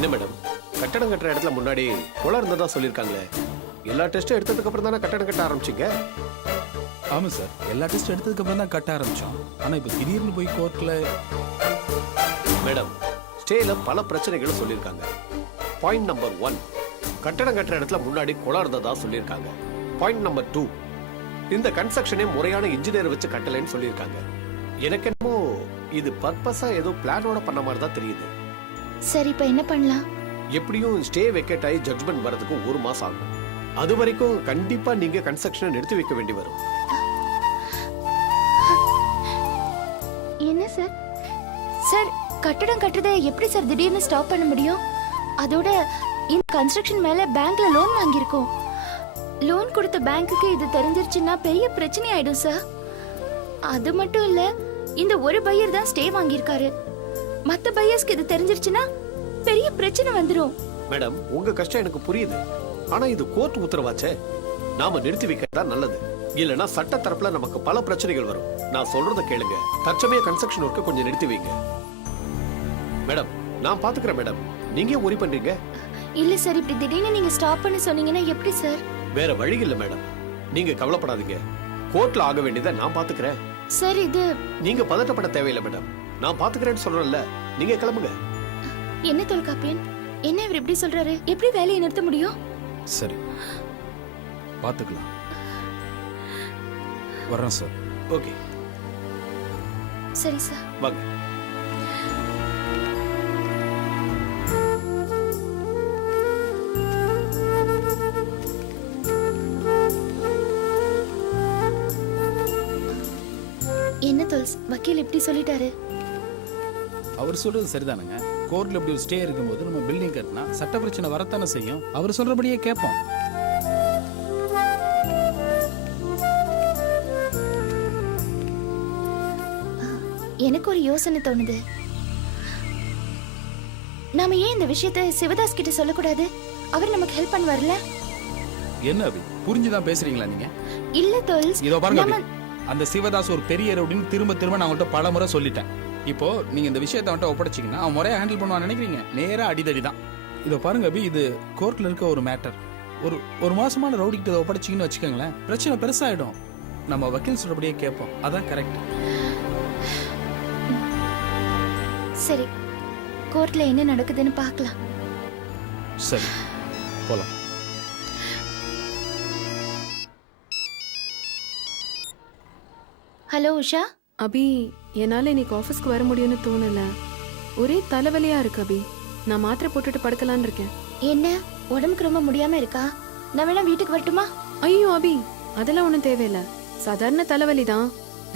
என்ன மேடம், கட்டடம் கட்டுற இடத்துல முன்னாடி குளம் இருந்ததா சொல்லியிருக்காங்களே, எல்லா டெஸ்ட்டும் எடுத்ததுக்கு அப்புறம் தானே கட்டடம் கட்ட ஆரம்பிச்சிங்க? ஆமாம் சார், எல்லா டெஸ்ட் எடுத்ததுக்கு அப்புறம் தான் கட்ட ஆரம்பித்தோம். ஆனால் இப்போ திடீர்னு போய் கோர்ட்டில். மேடம், ஸ்டேல பல பிரச்சனைகளை சொல்லியிருக்காங்க. பாயிண்ட் நம்பர் 1, கட்டடம் கட்டுற இடத்துல முன்னாடி குளம் இருந்ததா சொல்லியிருக்காங்க. பாயிண்ட் நம்பர் 2, இந்த கன்ஸ்ட்ரக்ஷனே முறையான இன்ஜினியர் வச்சு கட்டலைன்னு சொல்லியிருக்காங்க. எனக்கு என்னமோ இது பர்பஸா ஏதோ பிளானோட பண்ண மாதிரி தான் தெரியுது. சரி, இப்ப என்ன பண்ணலாம்? எப்படியும் ஸ்டே வெக்கேட் ஆகி ஜட்ஜ்மெண்ட் வரதுக்கு 1 மாசம் ஆகும். அது வரைக்கும் கண்டிப்பா நீங்க கன்ஸ்ட்ரக்ஷனை நிறுத்தி வைக்க வேண்டி வரும். என்ன சார்? சார், கட்டடம் கட்டுறதை எப்படி சார் திடீர்னு ஸ்டாப் பண்ண முடியும்? அதோட இந்த கன்ஸ்ட்ரக்ஷன் மேல பேங்க்ல லோன் வாங்கியிருக்கோம். லோன் கொடுத்த பேங்க்குக்கு இது தெரிஞ்சிருச்சுன்னா பெரிய பிரச்சனை ஆயிடும் சார். அது மட்டும் இல்ல, இந்த ஒரு பையர் தான் ஸ்டே வாங்கியிருக்காரு. மத்த பையர்ஸ்க்கு இது தெரிஞ்சிருச்சுன்னா பெரிய பிரச்சனை வந்துரும். மேடம், உங்க கஷ்டம் எனக்கு புரியுது. ஆனா இது கோர்ட் உத்தரவாச்சே, நாம நிறுத்தி வைக்கிறதா நல்லது. இல்லனா சட்ட தரப்புல நமக்கு பல பிரச்சனைகள் வரும். நான் சொல்றத கேளுங்க, தற்சமய கன்ஸ்ட்ரக்ஷன் ஒர்க்க கொஞ்சம் நிறுத்தி வைங்க. மேடம், நான் பாத்துக்கிறேன் மேடம், நீங்க ஒரி பண்றீங்க? இல்ல சார், இப்படி திடீர்னு நீங்க ஸ்டாப் பண்ண சொன்னீங்கன்னா எப்படி சார்? வேற வழி இல்ல மேடம், நீங்க கவலைப்படாதீங்க. கோர்ட்ல ஆக வேண்டியதை நான் பாத்துக்கிறேன். சார், இது நீங்க பதட்டப்பட தேவையில்லை மேடம், நான் பாத்துக்கிறேன்னு சொல்றேன்ல, நீங்க கிளம்புங்க. என்ன தொல்காப்பியன், என்ன இவர் இப்படி சொல்றாரு? எப்படி வேலையை நிறுத்த முடியும்? சரி, பார்த்துக்கலாம். வர்றேன் சார். ஓகே, சரி சார், வாங்க. என்ன தொல்ஸ், வக்கீல் இப்படி சொல்லிட்டாரு? அவர் சொல்றது சரிதானுங்க. கோர்ட்ல இப்படி ஒரு ஸ்டே இருக்கும்போது நம்ம பில்டிங் கட்டினா சட்ட பிரச்சனை வரத்தானே செய்யும். அவர் சொல்றபடியே கேட்போம். எனக்கு ஒரு யோசனை தோணுது. நாம ஏன் இந்த விஷயத்தை சிவதாஸ் கிட்ட சொல்லக்கூடாது? அவர் நமக்கு ஹெல்ப் பண்ணுவார்ல. என்ன அபி, புரிஞ்சுதான் பேசுறீங்களா நீங்க? இல்ல தொல்ஸ், இதோ பாருங்க அபி, அந்த சிவதாஸ் ஒரு பெரிய ரவுடின்னு திரும்ப திரும்ப நான் அவங்கள்ட்ட பல முறை சொல்லிட்டேன். இப்போ நீங்க இந்த விஷயத்தை அவன்கிட்ட ஒப்படைச்சிங்கன்னா அவன் முறையா ஹேண்டில் பண்ணுவான்னு நினைக்கிறீங்க? நேரா அடிதடி தான். இதோ பாருங்க அபி, இது கோர்ட்ல இருக்க ஒரு மேட்டர். ஒரு மாசமான ரவுடிக்கிட்ட இதை ஒப்படைச்சிங்கன்னு வச்சுக்கோங்களேன், பிரச்சனை பெருசாயிடும். நம்ம வக்கீல் சொல்றபடியே கேட்போம், அதான் கரெக்ட். சரி, கோர்ட்ல என்ன நடக்குதுன்னு பார்க்கலாம். சரி, போலாம். ஹலோ உஷா. அபி, என்னால இன்னைக்கு ஆஃபீஸ்க்கு வர முடியும்னு தோணல. ஒரே தலைவலியா இருக்கு அபி. நான் மாத்திரை போட்டுட்டு படுக்கலான்னு இருக்கேன். என்ன, உடம்புக்கு ரொம்ப முடியாம இருக்கா? நான் வேணா வீட்டுக்கு வரட்டுமா? ஐயோ அபி, அதெல்லாம் ஒன்றும் தேவையில்ல. சாதாரண தலைவலி தான்.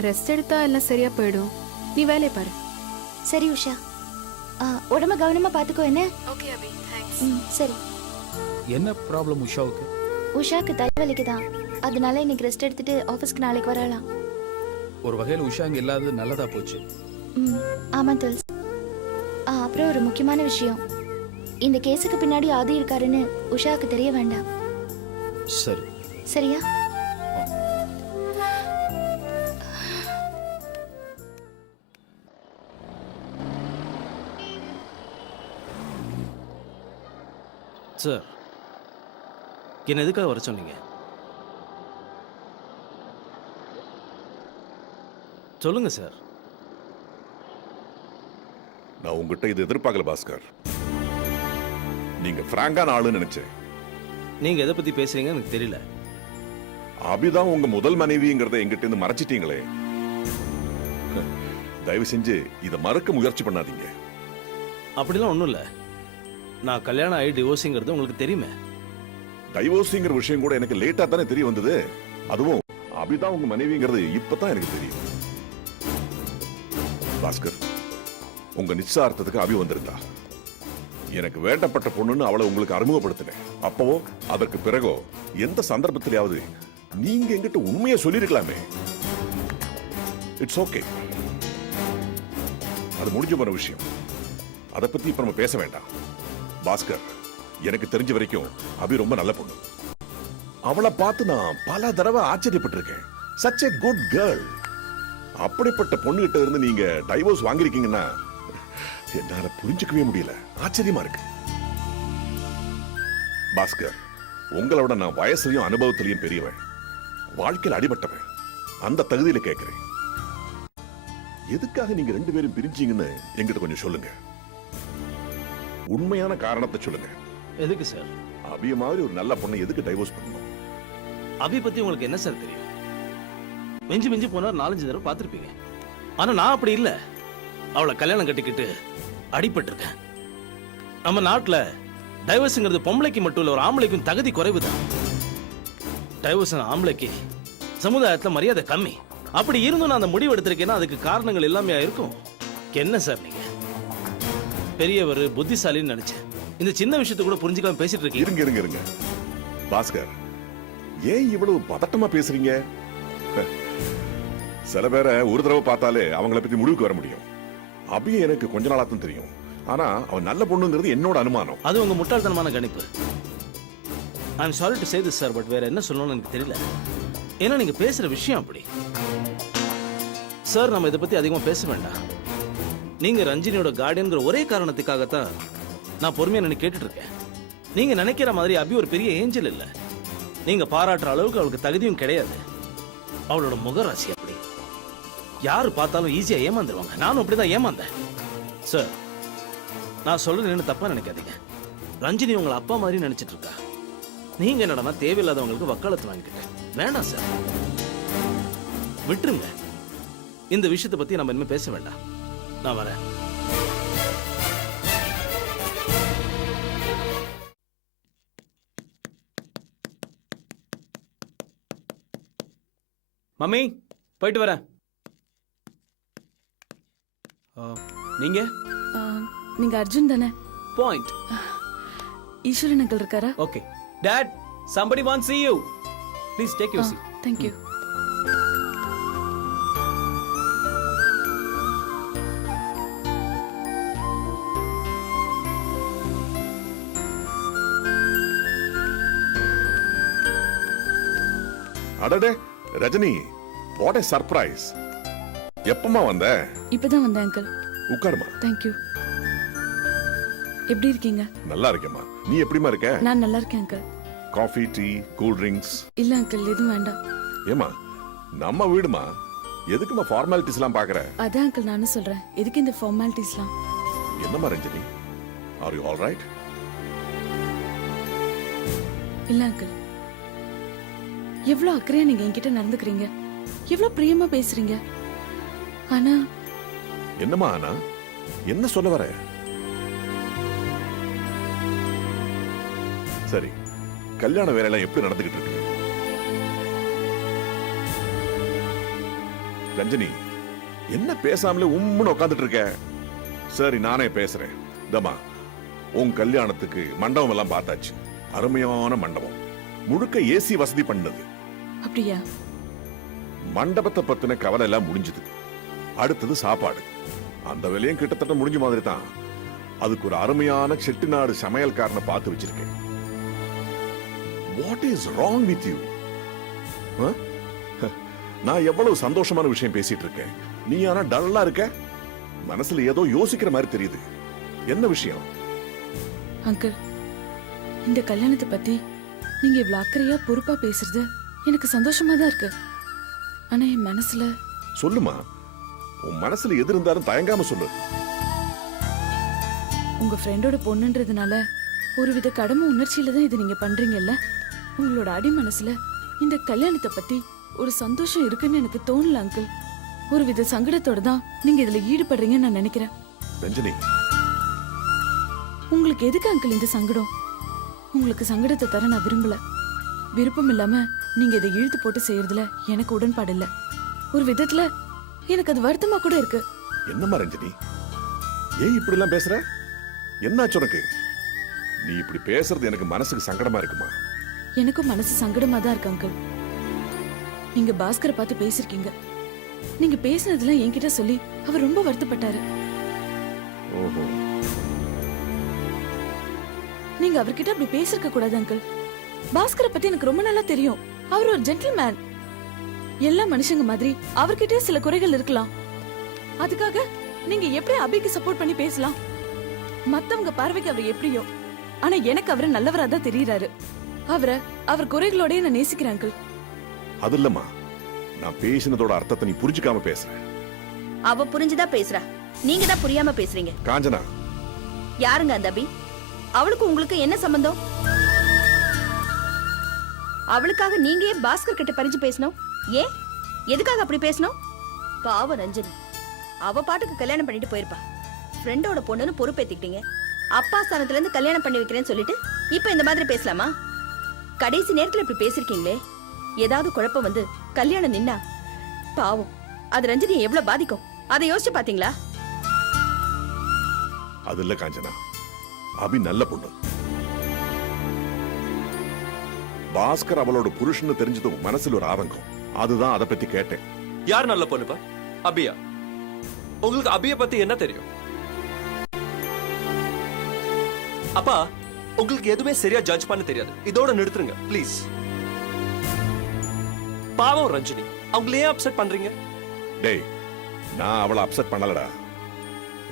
ரெஸ்ட் எடுத்தா எல்லாம் சரியா போயிடும். நீ வேலையை பாரு. சரி உஷா, உடம்ப கவனமா பாத்துக்கோ. என்ன? ஓகே அபி, தேங்க்ஸ். சரி. என்ன ப்ராப்ளம் உஷாவுக்கு? உஷாக்கு தலைவலிக்கு தான், அதனால இன்னைக்கு ரெஸ்ட் எடுத்துட்டு ஆஃபீஸ்க்கு நாளைக்கு வரலாம். ஒரு வகையில் உஷா இங்கே இல்லாதது நல்லதா போச்சு. ஆமா துல்ஸ். அப்புறம் ஒரு முக்கியமான விஷயம், இந்த கேஸுக்கு பின்னாடி ஆதி இருக்காருன்னு உஷாவுக்கு தெரிய வேண்டாம். சரி. சரியா? சார், என்ன எதுக்காக வர சொன்னீங்க? சொல்லுங்க சார். நான் உங்ககிட்ட இது எதிர்பார்க்கல பாஸ்கர். நீங்க பிராங்கான ஆளுன்னு நினைச்சேன். நீங்க எதை பத்தி பேசுறீங்கன்னு எனக்கு தெரியல. அபிதான் உங்க முதல் மனைவிங்கிறத எங்கிட்ட இருந்து மறைச்சிட்டீங்களே. தயவு செஞ்சு இதை மறக்க முயற்சி பண்ணாதீங்க. அப்படிலாம் ஒண்ணும் இல்ல. நான் கல்யாணம் ஆகி டிவோர்ஸிங்கிறது உங்களுக்கு தெரியுமே. டைவோர்ஸிங்கிற விஷயம் கூட எனக்கு லேட்டா தானே தெரிய வந்தது. அதுவும் அபிதான் உங்க மனைவிங்கிறது இப்பதான் எனக்கு தெரியும். பாஸ்கர், உங்க நிச்சயார்த்தத்துக்கு அபி வந்திருந்தா. எனக்கு வேண்டப்பட்ட பொண்ணுன்னு அவளை உங்களுக்கு அறிமுகப்படுத்தினேன். அப்பவோ அதற்கு பிறகோ எந்த சந்தர்ப்பத்திலாவது நீங்க எங்கிட்ட உண்மையை சொல்லிருக்கலாமே. இட்ஸ் ஓகே, அது முடிஞ்சு போன விஷயம். அதை பத்தி இப்ப நம்ம பேச வேண்டாம். பாஸ்கர், எனக்கு தெரிஞ்ச வரைக்கும் அபி ரொம்ப நல்ல பொண்ணு. அவளை பார்த்து நான் பல தடவை ஆச்சரியப்பட்டிருக்கேன். Such a good girl. அப்படிப்பட்ட பொண்ணுகிட்ட இருந்து நீங்க டைவோர்ஸ் வாங்கிருக்கீங்கன்னா என்னால புரிஞ்சுக்கவே முடியல. ஆச்சரியமா இருக்கு. பாஸ்கர், உங்களோட நான் வயசுலயும் அனுபவத்திலையும் பெரியவன், வாழ்க்கையில் அடிபட்டவன். அந்த தகுதியில கேட்கிறேன், எதுக்காக நீங்க 2 பேரும் பிரிஞ்சீங்கன்னு என்கிட்ட கொஞ்சம் சொல்லுங்க. உண்மையான காரணத்தை சொல்லுங்க. எதுக்கு சார்? அபிய மாதிரி ஒரு நல்ல பொண்ணை எதுக்கு டைவோர்ஸ் பண்ணணும்? அபி பத்தி உங்களுக்கு என்ன சார் தெரியும்? மிஞ்சி மிஞ்சி போனா 4-5 தடவை பார்த்திருப்பீங்க. ஆனா நான் அப்படி இல்ல. அவளை கல்யாணம் கட்டிக்கிட்டு அடிபட்டிருக்கேன். நம்ம நாட்டுல டைவர்ஸ்ங்கிறது பொம்பளைக்கு மட்டும் இல்ல, ஒரு ஆம்பளைக்கும் தகுதி குறைவுதான். டைவர்ஸ் ஆம்பளைக்கு சமுதாயத்துல மரியாதை கம்மி. அப்படி இருந்தும் நான் அந்த முடிவு எடுத்திருக்கேன்னா அதுக்கு காரணங்கள் எல்லாமே இருக்கும். என்ன சார் நீங்க பெரியவர் புத்திசாலின்னு நினைச்சேன். இந்த சின்ன விஷயத்தை கூட புரிஞ்சுக்காம பேசிட்டு இருக்கீங்க. இருங்க இருங்க இருங்க பாஸ்கர், ஏன் இவ்வளவு பதட்டமா பேசுறீங்க? சில பேரை ஒரு தடவை பார்த்தாலே அவங்கள பத்தி முடிவுக்கு வர முடியும். அபியை எனக்கு கொஞ்ச நாளா தான் தெரியும். ஆனா அவன் நல்ல பொண்ணுங்கிறது என்னோட அனுமானம். அது உங்க முட்டாள்தனமான கணிப்பு. I am sorry to say this sir, but வேற என்ன சொல்லணும்னு எனக்கு தெரியல. ஏன்னா நீங்க பேசுற விஷயம் அப்படி. சார், நம்ம இதை பத்தி அதிகமா பேச வேண்டாம். நீங்க ரஞ்சினியோட கார்டியன்கிற ஒரே காரணத்துக்காகத்தான் நான் பொறுமையா நின்னு கேட்டுட்டு இருக்கேன். நீங்க நினைக்கிற மாதிரி அபி ஒரு பெரிய ஏஞ்சல் இல்ல. நீங்க பாராட்டுற அளவுக்கு அவளுக்கு தகுதியும் கிடையாது. அவளோட முகராசி அப்படி. யாரு பார்த்தாலும் ஈஸியா ஏமாந்துருவாங்க. நானும் அப்படிதான் ஏமாந்தேன். சார், நான் சொல்றேன்னு தப்பா நினைக்காதீங்க. ரஞ்சினி உங்களை அப்பா மாதிரி நினைச்சிட்டு இருக்கா. நீங்க என்னடா தேவையில்லாதவங்களுக்கு வக்காலத்து வாங்கிட்டு வேண்டாம் சார், விட்டுருங்க. இந்த விஷயத்தை பத்தி நம்ம இனிமே பேச வேண்டாம். நான் வரேன். மம்மி, போயிட்டு வரேன். நீங்க நீங்க அர்ஜுன் தானே? பாயிண்ட். ஈஸ்வரன் அங்கிள் இருக்காரா? Okay. Dot, somebody wants to see you. Please take your seat. Thank you. அடடே ரஜினி, வாட் a சர்ப்ரைஸ். எப்பமா வந்த? இப்பதான் வந்தேன் அங்கிள். உட்காருமா. தேங்க்யூ. எப்படி இருக்கீங்க? நல்லா இருக்கேம்மா. நீ எப்படிமா இருக்க? நான் நல்லா இருக்கேன் uncle. Coffee, tea, cool drinks? இல்ல அங்கிள், எதுவும் வேண்டாம். ஏமா, நம்ம வீடுமா, எதுக்குமா ஃபார்மாலிட்டிஸ் எல்லாம் பாக்குற? அதான் அங்கிள் நானும் சொல்றேன், எதுக்கு இந்த ஃபார்மாலிட்டிஸ்லாம்? என்னம்மா Ranjani, are you all right? இல்ல அங்கிள், எவ்வளவு அக்கறையா நீங்க என்கிட்ட நடந்துக்கிறீங்க, எவ்வளவு பிரியமா பேசுறீங்க. ஆனா என்னம்மா ஆனா என்ன சொல்ல வர? சரி, கல்யாண வேலையெல்லாம் எப்படி நடந்துகிட்டு இருக்கு? ரஞ்சனி, என்ன பேசாமலே உம்முன்னு உட்காந்துட்டு இருக்க? சரி, நானே பேசுறேன். தமா, உன் கல்யாணத்துக்கு மண்டபம் எல்லாம் பார்த்தாச்சு. அருமையான மண்டபம், முழுக்க ஏசி வசதி பண்ணது. அப்படியா? மண்டபத்தை பத்தின கவலை எல்லாம் முடிஞ்சது. அடுத்தது சாப்பாடு. அந்த வேலையும் கிட்டத்தட்ட முடிஞ்ச மாதிரி தான். அதுக்கு ஒரு அருமையான செட்டிநாடு சமையல்காரனை பார்த்து வச்சிருக்கேன். What is wrong with you? நான் எவ்வளவு சந்தோஷமான விஷயம் பேசிட்டு இருக்கேன், நீ ஆனா டல்லா இருக்க. மனசுல ஏதோ யோசிக்கிற மாதிரி தெரியுது. என்ன விஷயம்? அங்கிள், இந்த கல்யாணத்தை பத்தி நீங்க இவ்வளவு அக்கறையா பொறுப்பா பேசுறது எனக்கு சந்தோஷமா தான் இருக்கு. ஆனா என் மனசுல... சொல்லுமா, உன் மனசுல எது இருந்தாலும் தயங்காம சொல்லு. உங்க ஃப்ரெண்டோட பொண்ணுன்றதுனால ஒருவித கடமை உணர்ச்சியில தான் இதை நீங்க பண்றீங்கல்ல. உங்களோட அடி மனசுல இந்த கல்யாணத்தை பத்தி ஒரு சந்தோஷம் இருக்குன்னு எனக்கு தோணல அங்கிள். ஒருவித சங்கடத்தோட தான் நீங்க இதுல ஈடுபடுறீங்கன்னு நான் நினைக்கிறேன். ரஞ்சனி, உங்களுக்கு எதுக்கு அங்கிள் இந்த சங்கடம்? உங்களுக்கு சங்கடத்தை தர நான் விரும்பல. விருப்பம் இல்லாம நீங்க இதை இழுத்து போட்டு செய்யறதுல எனக்கு உடன்பாடு இல்ல. ஒரு விதத்துல எனக்கு அது வருத்தமா கூட இருக்கு. என்னம்மா ரஞ்சனி, ஏன் இப்படி எல்லாம் பேசுற? என்னாச்சு உனக்கு? நீ இப்படி பேசுறது எனக்கு மனசுக்கு சங்கடமா இருக்குமா? எனக்கும் மனசு சங்கடமா தான் இருக்கு அங்கிள். நீங்க பாஸ்கரை பார்த்து பேசிருக்கீங்க. நீங்க பேசினதுல என்கிட்ட சொல்லி அவர் ரொம்ப வருத்தப்பட்டாரு. ஓஹோ. நீங்க அவர்கிட்ட அப்படி பேசிருக்க கூடாது அங்கிள். பாஸ்கரை பத்தி எனக்கு ரொம்ப நல்லா தெரியும். அவர் ஒரு ஜென்டில்மேன். எல்லா மனுஷங்க மாதிரி அவர்கிட்டயே சில குறைகள் இருக்கலாம். அதுக்காக நீங்க எப்படி அபிக்கு சப்போர்ட் பண்ணி பேசலாம்? மத்தவங்க பார்வைக்கு அவர் எப்படியோ ஆனா எனக்கு அவரை நல்லவரா தான் தெரியறாரு. அவர் குறைகளோடய நான் நேசிக்கிறேன் அங்கிள். அது இல்லம்மா, நான் பேசினதோட அர்த்தத்தை நீ புரிஞ்சுக்காம பேசுற. அவ புரிஞ்சுதான் பேசுறா, நீங்க தான் புரியாம பேசுறீங்க. காஞ்சனா, யாருங்க அந்த அபி? அவளுக்கு உங்களுக்கு என்ன சம்பந்தம்? அவளுக்காக நீங்க ஏன் பாஸ்கர் கிட்ட பறிஞ்சு பேசணும்? ஏன் எதுக்காக அப்படி பேசணும்? பாவ ரஞ்சனி, அவ பாட்டுக்கு கல்யாணம் பண்ணிட்டு போயிருப்பா. ஃப்ரெண்டோட பொண்ணுன்னு பொறுப்பேத்திக்கிட்டீங்க. அப்பா ஸ்தானத்துல இருந்து கல்யாணம் பண்ணி வைக்கிறேன்னு சொல்லிட்டு இப்ப இந்த மாதிரி பேசலாமா? கடைசி நேரத்துல இப்படி பேசிருக்கீங்களே, ஏதாவது குழப்பம் வந்து கல்யாணம் நின்னா பாவம், அது ரஞ்சனி எவ்வளவு பாதிக்கும், அதை யோசிச்சு பாத்தீங்களா? அது இல்ல காஞ்சனா, அபி நல்ல பொண்ணு. பாஸ்கர் அவளோட புருஷன்னு தெரிஞ்சதும் மனசுல ஒரு ஆதங்கம், அதுதான் அதை பத்தி கேட்டேன். யார் நல்ல பொண்ணுப்பா? அபியா? உங்களுக்கு அபிய பத்தி என்ன தெரியும்? அப்பா, உங்களுக்கு எதுவுமே சரியா ஜட்ஜ் பண்ண தெரியாது. இதோட நிறுத்துருங்க ப்ளீஸ். பாவம் ரஞ்சினி, அவங்கள ஏன் அப்செட் பண்றீங்க? டேய், நான் அவளை அப்செட் பண்ணலடா.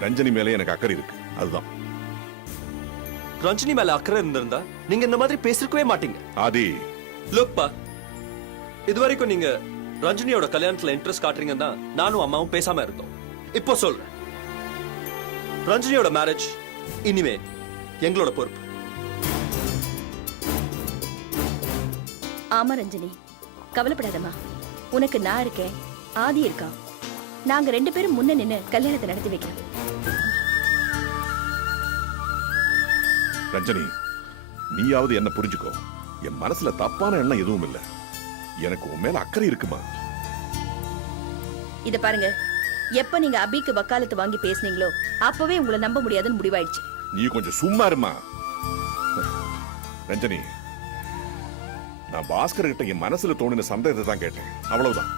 ரஞ்சனி மேல எனக்கு அக்கறை இருக்கு, அதுதான். ரஞ்சினி மேல அக்கறை இருந்திருந்தா நீங்க இந்த மாதிரி பேசிருக்கவே மாட்டீங்க. ஆதி, லுக்பா, இதுவரைக்கும் நீங்க ரஞ்சினியோட கல்யாணத்துல இன்ட்ரெஸ்ட் காட்டுறீங்கன்னா நானும் அம்மாவும் பேசாம இருந்தோம். இப்போ சொல்றேன், ரஞ்சினியோட மேரேஜ் இனிமே எங்களோட பொறுப்பு. ஆமா ரஞ்சனி, கவலைப்படாதம்மா. உனக்கு நான் இருக்கேன், ஆதி இருக்கான். நாங்க 2 பேரும் முன்ன நின்னு கல்யாணத்தை நடத்தி வைக்கிறோம். ரஞ்சனி, நீயாவது என்ன புரிஞ்சுக்கோ. என் மனசுல தப்பான எண்ணம் எதுவும் இல்ல. எனக்கு உன் மேல அக்கறை இருக்குமா. இத பாருங்க, எப்ப நீங்க அபிக்கு வக்காலத்து வாங்கி பேசுனீங்களோ அப்பவே உங்களை நம்ப முடியாதுன்னு முடிவாயிடுச்சு. நீ கொஞ்சம் சும்மா இருமா. ரஞ்சனி, நான் பாஸ்கர் கிட்ட என் மனசுல தோணின சந்தேகத்தை தான் கேட்டேன், அவ்வளவுதான்.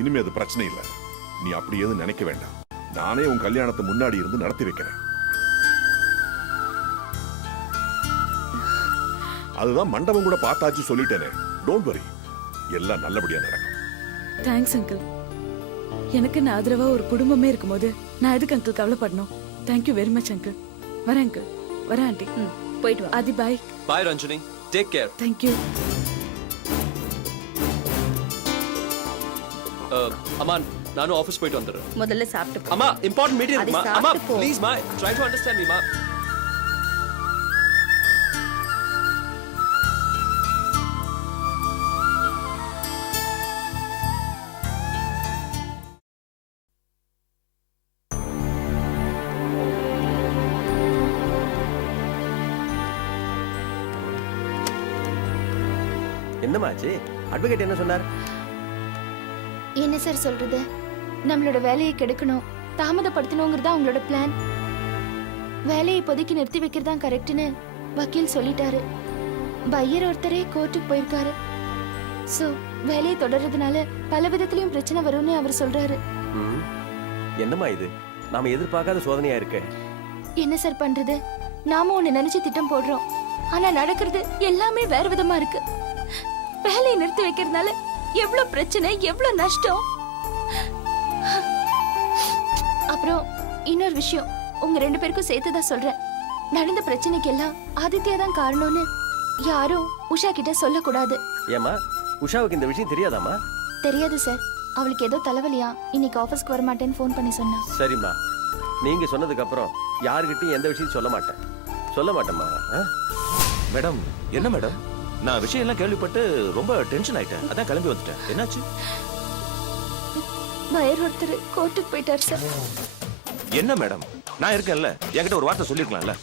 இனிமே அது பிரச்சனை இல்ல. நீ அப்படி எதுவும் நினைக்க வேண்டாம். நானே உன் கல்யாணத்தை முன்னாடி இருந்து நடத்தி வைக்கிறேன். அதுதான் மண்டபம் கூட பார்த்தாச்சு சொல்லிட்டேனே. டோன்ட் வரி, எல்லாம் நல்லபடியா நடக்கும். Thanks uncle. எனக்கு ஆதரவா ஒரு குடும்பமே இருக்கும்போது நான் எதுக்கு அங்கிள் கவலைப்படணும்? Thank you very much uncle. வரேன் அங்கிள். வரேன் ஆண்டி. போயிட்டு வா. Aadhi bye. Bye Ranjini, take care. Thank you. அம்மா, நானும் ஆபீஸ் போயிட்டு வந்துடுறேன். முதல்ல சாப்பிட்டு போ. அம்மா, இம்பார்ட்டன்ட் மீட்டிங் அதை இருக்குமா? அம்மா சாப்பிட்டு போ. ப்ளீஸ் மா, ட்ரை டு அண்டர்ஸ்டாண்ட் மீ மா. என்னமாச்சு? அட்வொகேட் என்ன சொன்னார்? என்ன சார் சொல்றது, நம்மளோட வேலையை கெடுக்கணும், தாமதப்படுத்தணுங்கிறதா அவங்களோட பிளான். வேலையை இப்போதைக்கு நிறுத்தி வைக்கிறதா கரெக்ட்னு வக்கீல் சொல்லிட்டாரு. பையர் ஒருத்தரே கோர்ட்டுக்கு போயிருக்காரு. சோ வேலையை தொடர்றதுனால பல விதத்திலயும் பிரச்சனை வரும்னு அவர் சொல்றாரு. என்னமா இது? நாம எதிர்பார்க்காத சோதனையா இருக்கு. என்ன சார் பண்றது? நாம ஒண்ணு நினைச்சு திட்டம் போடுறோம், ஆனா நடக்கிறது எல்லாமே வேற விதமா இருக்கு. வேலையை நிறுத்தி வைக்கிறதுனால எவ்வளவு பிரச்சனை, எவ்வளவு நஷ்டம். அப்புறம் இன்னொரு விஷயம், உங்க 2 பேருக்கும் சேர்த்துதான் சொல்றேன். நடந்த பிரச்சனைக்கு எல்லாம் ஆதித்யா தான் காரணம்னு யாரும் உஷா கிட்ட சொல்லக்கூடாது. ஏமா, உஷாவுக்கு இந்த விஷயம் தெரியாதாமா? தெரியாது சார். அவளுக்கு ஏதோ தலைவலியா, இன்னைக்கு ஆபீஸ்க்கு வர மாட்டேன்னு ஃபோன் பண்ணி சொன்னா. சரிம்மா, நீங்க சொன்னதுக்கு அப்புறம் யாருகிட்டயும் எந்த விஷயம் சொல்ல மாட்டேம்மா. மேடம், என்ன மேடம்? நான் விஷயம் எல்லாம் கேள்விப்பட்டு ரொம்ப டென்ஷன் ஆயிட்டேன். அதான் கிளம்பி வந்துட்டேன். என்னாச்சு? பையர் ஒருத்தர் கோர்ட்டுக்கு போயிட்டார் சார். என்ன மேடம், நான் இருக்கேன்ல, என்கிட்ட ஒரு வார்த்தை சொல்லிருக்கலாம்ல.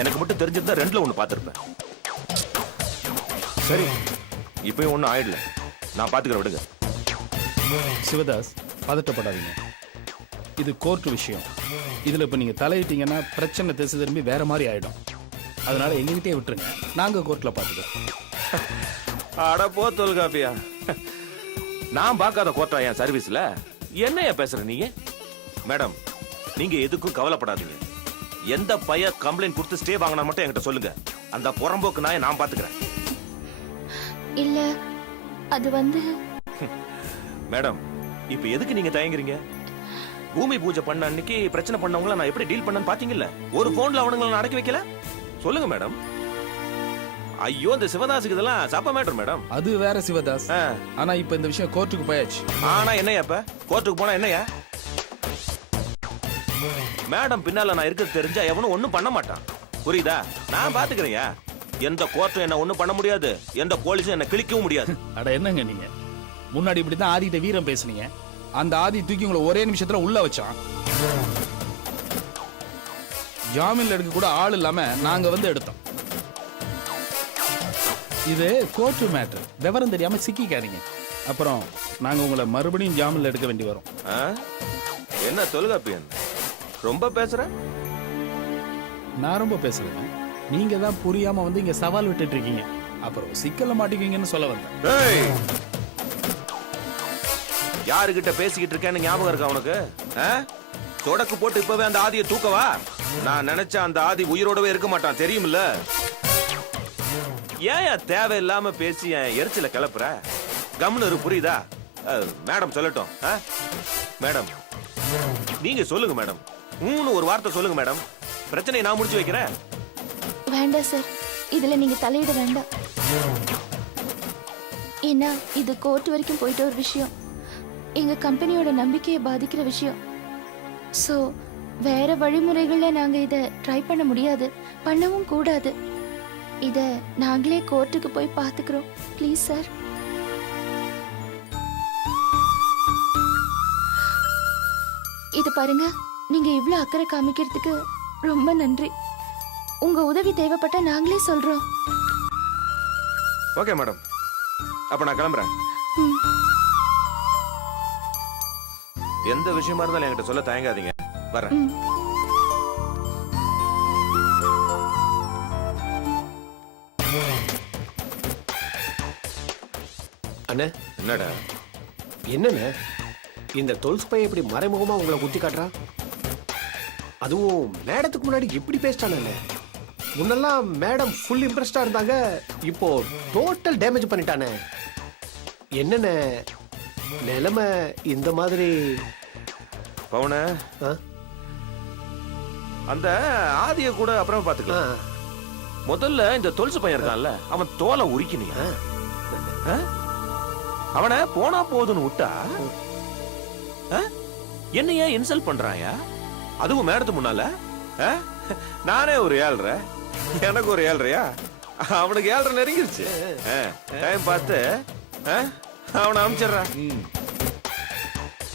எனக்கு மட்டும் தெரிஞ்சிருந்தா 2ல 1 பார்த்திருப்பேன். சரி, இப்பயும் ஒன்றும் ஆயிடல, நான் பாத்துக்கிறேன், விடுங்க. சிவதாஸ், பதட்டப்படாதீங்க. இது கோர்ட் விஷயம். இதுல இப்ப நீங்க தலையிட்டீங்கன்னா பிரச்சனை திசை திரும்பி வேற மாதிரி ஆயிடும். அதனால எங்ககிட்டே விட்டுருங்க, நாங்க கோர்ட்ல பாத்துக்கிறோம். அட போ தொல்காப்பியா, நான் பார்க்காத கோர்ட்டா என் சர்வீஸ்ல? என்னைய பேசுற நீங்க? மேடம், நீங்க எதுக்கும் கவலைப்படாதீங்க. எந்த பைய கம்ப்ளைண்ட் கொடுத்து ஸ்டே வாங்கினா மட்டும் என்கிட்ட சொல்லுங்க. அந்த புறம்போக்கு நாயை நான் பாத்துக்கிறேன். இல்ல, அது வந்து மேடம், இப்ப எதுக்கு நீங்க தயங்குறீங்க? பூமி பூஜை பண்ண அன்னைக்கு பிரச்சனை பண்ணவங்கள நான் எப்படி டீல் பண்ணேன்னு பாத்தீங்கல்ல? ஒரு போன்ல அவனுங்களை நான் அடக்கி வைக்கல. சொல்லுங்க மேடம். ஐயோ இந்த சிவதாஸுக்கு இதெல்லாம் சாப்ப மேட்டர் மேடம். அது வேற சிவதாஸ். ஆ. ஆனா இப்ப இந்த விஷயம் கோர்ட்டுக்கு போயாச்சு. ஆனா என்னையா இப்ப கோர்ட்டுக்கு போனா என்னையா? மேடம் பின்னால நான் இருக்கிறது தெரிஞ்சா எவனும் ஒண்ணும் பண்ண மாட்டான். புரியுதா? நான் பாத்துக்கிறேன்யா. எந்த கோர்ட்டும் என்ன ஒண்ணும் பண்ண முடியாது, எந்த போலீஸும் என்ன கிழிக்கவும் முடியாது. அட என்னங்க நீங்க முன்னாடி இப்படித்தான் ஆதிட்ட வீரம் பேசுனீங்க. அந்த ஆதி தூக்கி உங்களை ஒரே நிமிஷத்துல உள்ள வச்சான். ஜாமீன்ல எடுக்க கூட ஆள் இல்லாம நாங்க வந்து எடுத்தோம். இது கோர்ட்டு மேட்டர். விவரம் தெரியாம சிக்கிக்காதீங்க. அப்புறம் நாங்க உங்களை மறுபடியும் ஜாமீன்ல எடுக்க வேண்டி வரும். ஆ? என்ன தொல்காப்பியன் ரொம்ப பேசுற? நான் ரொம்ப பேசுறேன். நீங்க தான் புரியாம வந்து இங்க சவால் விட்டுட்டு இருக்கீங்க. அப்புறம் சிக்கல்ல மாட்டிக்குவீங்கன்னு சொல்ல வந்தேன். ஏய்! யாருகிட்ட பேசிக்கிட்டு இருக்கேன்னு ஞாபகம் இருக்கா உனக்கு? ஆ? தொடக்கு போட்டு இப்பவே அந்த ஆதியை தூக்கவா? நான் நினைச்ச அந்த ஆதி உயிரோடவே இருக்க மாட்டான், தெரியுமில்ல? ஏன் தேவையில்லாம பேசி என் எரிச்சல கிளப்புற? கம்னு புரியுதா? மேடம் சொல்லட்டும். ஆ? மேடம் நீங்க சொல்லுங்க மேடம். ஒரு வார்த்தை சொல்லுங்க மேடம். பிரச்சனையை நான் முடிச்சு வைக்கிறேன். வேண்டாம் சார், இதுல நீங்க தலையிட வேண்டாம். ஏன்னா இது கோர்ட் வரைக்கும் போயிட்ட ஒரு விஷயம், எங்க கம்பெனியோட நம்பிக்கையை பாதிக்கிற விஷயம். ஸோ வேற வழிமுறைகள்ல நாங்க இதை ட்ரை பண்ண முடியாது, பண்ணவும் கூடாது. இத நாங்களே கோர்ட்டுக்கு போய் பார்த்துக்கிறோம். Please sir. இது பாருங்க, நீங்க இவ்ளோ அக்கறை காமிக்கிறதுக்கு ரொம்ப நன்றி. உங்க உதவி தேவைப்பட்டா நாங்களே சொல்றோம். ஓகே மேடம், அப்ப நான் கிளம்புறேன். ம். எந்த விஷயமா இருந்தாலும் என்கிட்ட சொல்ல தயங்காதீங்க. வரேன். ம். அண்ணே, என்னடா? என்னண்ணே இந்த தொல்ஸ் பையன் இப்படி மறைமுகமா உங்களை குத்தி காட்டுறான்? அதுவும் மேடத்துக்கு முன்னாடி எப்படி பேசிட்டானே. முன்னெல்லாம் மேடம் ஃபுல் இம்ப்ரெஸ்டா இருந்தாங்க, இப்போ டோட்டல் டேமேஜ் பண்ணிட்டானே. என்னண்ணே நிலைமை இந்த மாதிரி? பவுன ஆ? அந்த ஆதிய கூட அப்புறம் ஆ, பாத்துக்கலாம். முதல்ல இந்த தொல்சு பையன் இருக்கான்ல, அவன் தோலை உரிக்கினியா? அவனை போனா போதுன்னு விட்டா என்ன ஏன் இன்சல்ட் பண்றாயா? அதுவும் மேடத்து முன்னால. நானே ஒரு 7.5, எனக்கு ஒரு 7.5யா? அவனுக்கு 7.5 நெருங்கிருச்சு. டைம் பார்த்து அவனை அனுப்பிச்சிடுறான்.